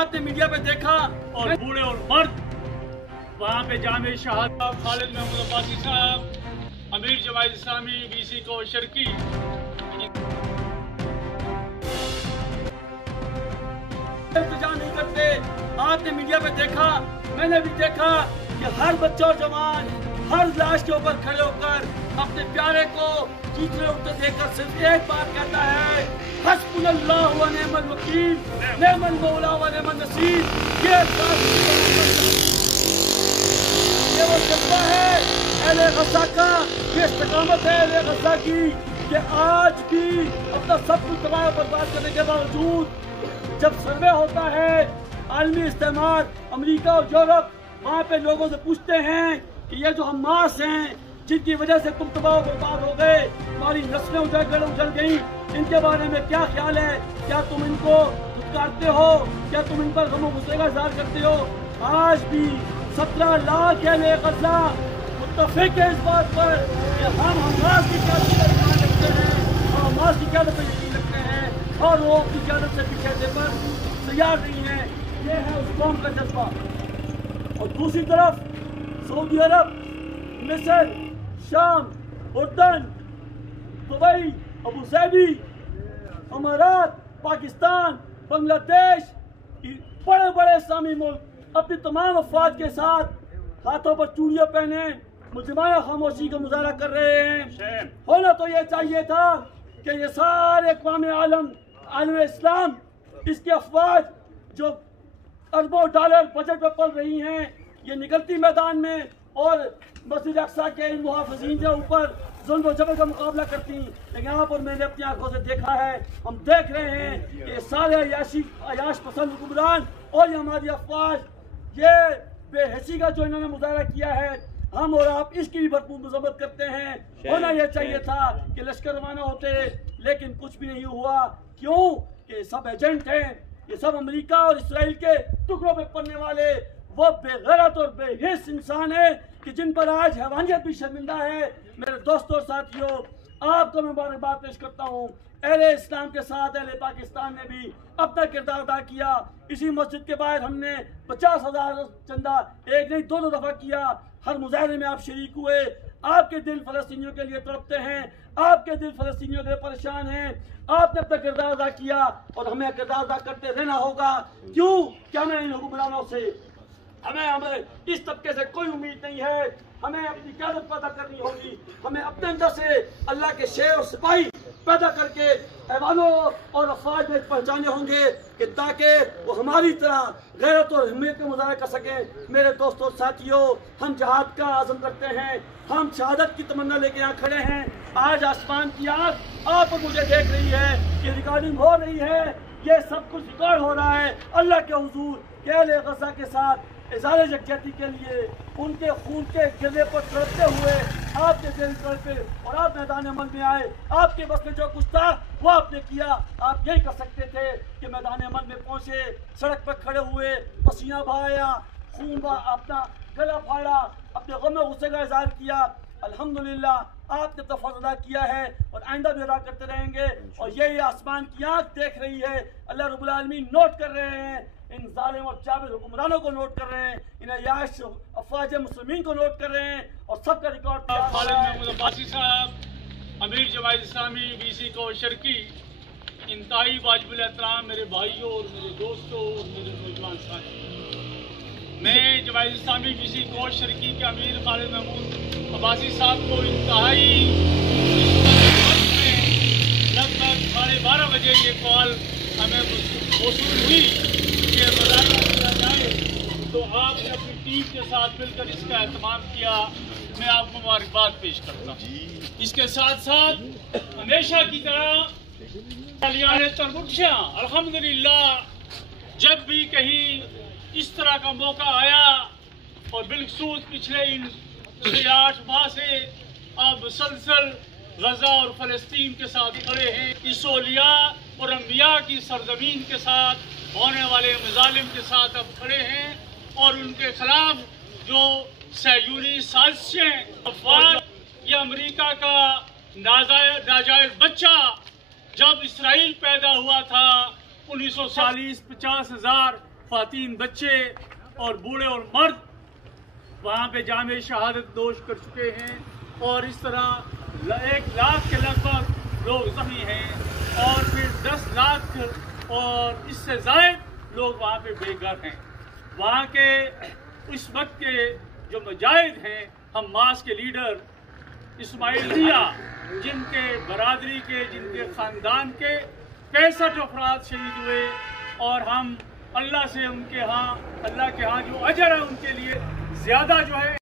आपने मीडिया पे देखा और बूढ़े और मर्द वहाँ पे जामे शहादत खालिद महमूद अब्बासी साहब, अमीर जमात इस्लामी वीसी को शर्की इंतजार नहीं करते। आपने मीडिया पे देखा, मैंने भी देखा कि हर बच्चा और जवान हर लाश के ऊपर खड़े होकर अपने प्यारे को चीखते उठते देखकर सिर्फ एक बात कहता है, हस्बुनल्लाहु व निअमल वकील, निअमल मौला व निअमन नसीर। ये वो जज्बा है अहले गज़ा का, ये इस्तकामत है अहले गज़ा की कि आज भी अपना सब कुछ तबाह बर्बाद करने के बावजूद जब सर्वे होता है आलमी इस्तेमाल अमेरिका और यूरोप, वहाँ पे लोगों से पूछते हैं कि ये जो हमास हैं जिनकी वजह से तुम तबाह बर्बाद हो गए, तुम्हारी नस्लें उजल गई, इनके बारे में क्या ख्याल है? क्या तुम इनको धुतकारते हो? क्या तुम इन पर गम गुस्से का इज़हार करते हो? आज भी 17 लाख अहले गज़ा मुत्तफ़िक़ है इस बात पर कि हम हमास की क़यादत पर ईमान रखते हैं और हमास की क़यादत पर यकीन रखते हैं और वो अपनी क़यादत से पीछे हटने पर तैयार नहीं है। ये है उस कौम का जज्बा। और दूसरी तरफ सऊदी अरब, मिस्र, शाम, उर्दन, दुबई, अबू धाबी, अमारात, पाकिस्तान, बांग्लादेश, बड़े बड़े इस्लामी मुल्क अपनी तमाम अफवाज के साथ हाथों पर चूड़ियां पहने मुजरिमाना खामोशी का मुजाहरा कर रहे हैं। होना तो ये चाहिए था कि ये सारे अक़वाम आलम इस्लाम, इसकी अफवाज जो अरबों डॉलर बजट में पड़ रही हैं, ये निकलती मैदान में और मस्जिद अक़सा के इन मुहाफ़िज़ीन के ऊपर ज़ुल्म और जबर का मुकाबला करती। लेकिन यहाँ पर मैंने अपनी आंखों से देखा है, हम देख रहे हैं कि सारे अयाश पसंद हुक्मरान और ये हमारी अफवाज, ये बेहसी का जो इन्होंने मुजाहरा किया है, हम और आप इसकी भी भरपूर मज़म्मत करते हैं। होना यह चाहिए था कि लश्कर रवाना होते, लेकिन कुछ भी नहीं हुआ। क्यों? कि सब एजेंट हैं, ये सब अमेरिका और इसराइल के टुकड़ों पे पड़ने वाले वो बेगैरत और बेहिस इंसान है कि जिन पर आज हैवानियत भी शर्मिंदा है। मेरे दोस्तों और साथियों, आपको मैं मुबारकबाद पेश करता हूँ। अहले इस्लाम के साथ अहले पाकिस्तान ने भी अपना किरदार अदा किया। इसी मस्जिद के बाहर हमने 50,000 चंदा एक नहीं 2 दफ़ा किया। हर मुजाहरे में आप शरीक हुए। आपके दिल फ़लस्तीनियों के लिए तड़पते हैं, आपके दिल फ़लस्तीनियों के लिए परेशान हैं। आपने अपना किरदार अदा किया और हमें किरदार अदा करते रहना होगा। क्यों? क्या मैं इन हुक्मरानों से हमें इस तबके से कोई उम्मीद नहीं है। हमें अपनी क़यादत पैदा करनी होगी। हमें अपने अंदर से अल्लाह के शेर और सिपाही पैदा करके ऐवानों और अफवाज में पहुँचाने होंगे कि ताकि वो हमारी तरह गैरत और हिम्मत का मुजाहरा कर सकें। मेरे दोस्तों और साथियों, हम जहाद का आज़म करते हैं, हम शहादत की तमन्ना लेके यहाँ खड़े हैं। आज आसमान की आँख आप मुझे देख रही है, ये रिकॉर्डिंग हो रही है, ये सब कुछ रिकॉर्ड हो रहा है अल्लाह के हुजूर के अहले गज़ा के साथ इज़हार यकजहती के लिए। उनके खून के गिरने पर तड़पते हुए आपके दिल तड़पे और आप मैदान अमल में आए। आपके बस में जो कुछ था वो आपने किया। आप यही कर सकते थे कि मैदान अमल में पहुंचे, सड़क पर खड़े हुए, पसीना बहाया, खून अपना गला फाड़ा, अपने गम में गुस्से का इज़हार किया। अल्हम्दुलिल्लाह आपने तो फर्ज अदा किया है और आइंदा भी अदा करते रहेंगे। और यही आसमान की आँख देख रही है। अल्लाह रब्बुल आलमीन नोट कर रहे हैं, इन जालिम और जाबिर हुक्मरानों को नोट कर रहे हैं, इन अयाश अफवाज मुस्लिमीन को नोट कर रहे हैं और सबका रिकॉर्ड। खालिद महमूद अब्बासी साहब, अमीर जमात इस्लामी वीसी को शर्की, इंतहाई वाजिबुल एहतराम मेरे भाइयों और मेरे दोस्तों और मेरे नौजवान साथी, मैं जमात इस्लामी वीसी को शर्की के अमीर खालिद महमूद अब्बासी साहब को इंतहाई लगभग 12:30 बजे ये कॉल हमें मौसूल हुई कि मुजाहरा किया जाए, तो आपने अपनी टीम के साथ मिलकर इसका एहतमाम किया। मैं आपको मुबारकबाद पेश करता हूँ। इसके साथ साथ हमेशा की तरह अल्हम्दुलिल्लाह, जब भी कहीं इस तरह का मौका आया और बिलखसूस पिछले इन 8 माह से आप मुसलसल गजा और फ़लस्तीन के साथ खड़े हैं। इस औलिया और अंबिया की सरजमीन के साथ होने वाले मज़ालिम के साथ अब खड़े हैं और उनके खिलाफ जो सहयूरी साजिशें अफवाज या अमेरिका का नाजायज बच्चा जब इसराइल पैदा हुआ था 1940 50,000 ख्वातीन, बच्चे और बूढ़े और मर्द वहाँ पे जामे शहादत नोश कर चुके हैं और इस तरह 1 लाख के लगभग लोग जख्मी हैं और फिर 10 लाख और इससे ज़ायद लोग वहाँ पे बेघर हैं। वहाँ के इस वक्त के जो मुजाहिद हैं, हमास के लीडर इस्माइल जिया, जिनके बरादरी के, जिनके ख़ानदान के 65 अफराद शहीद हुए और हम अल्लाह से उनके यहाँ, अल्लाह के यहाँ जो अजर है उनके लिए ज़्यादा जो है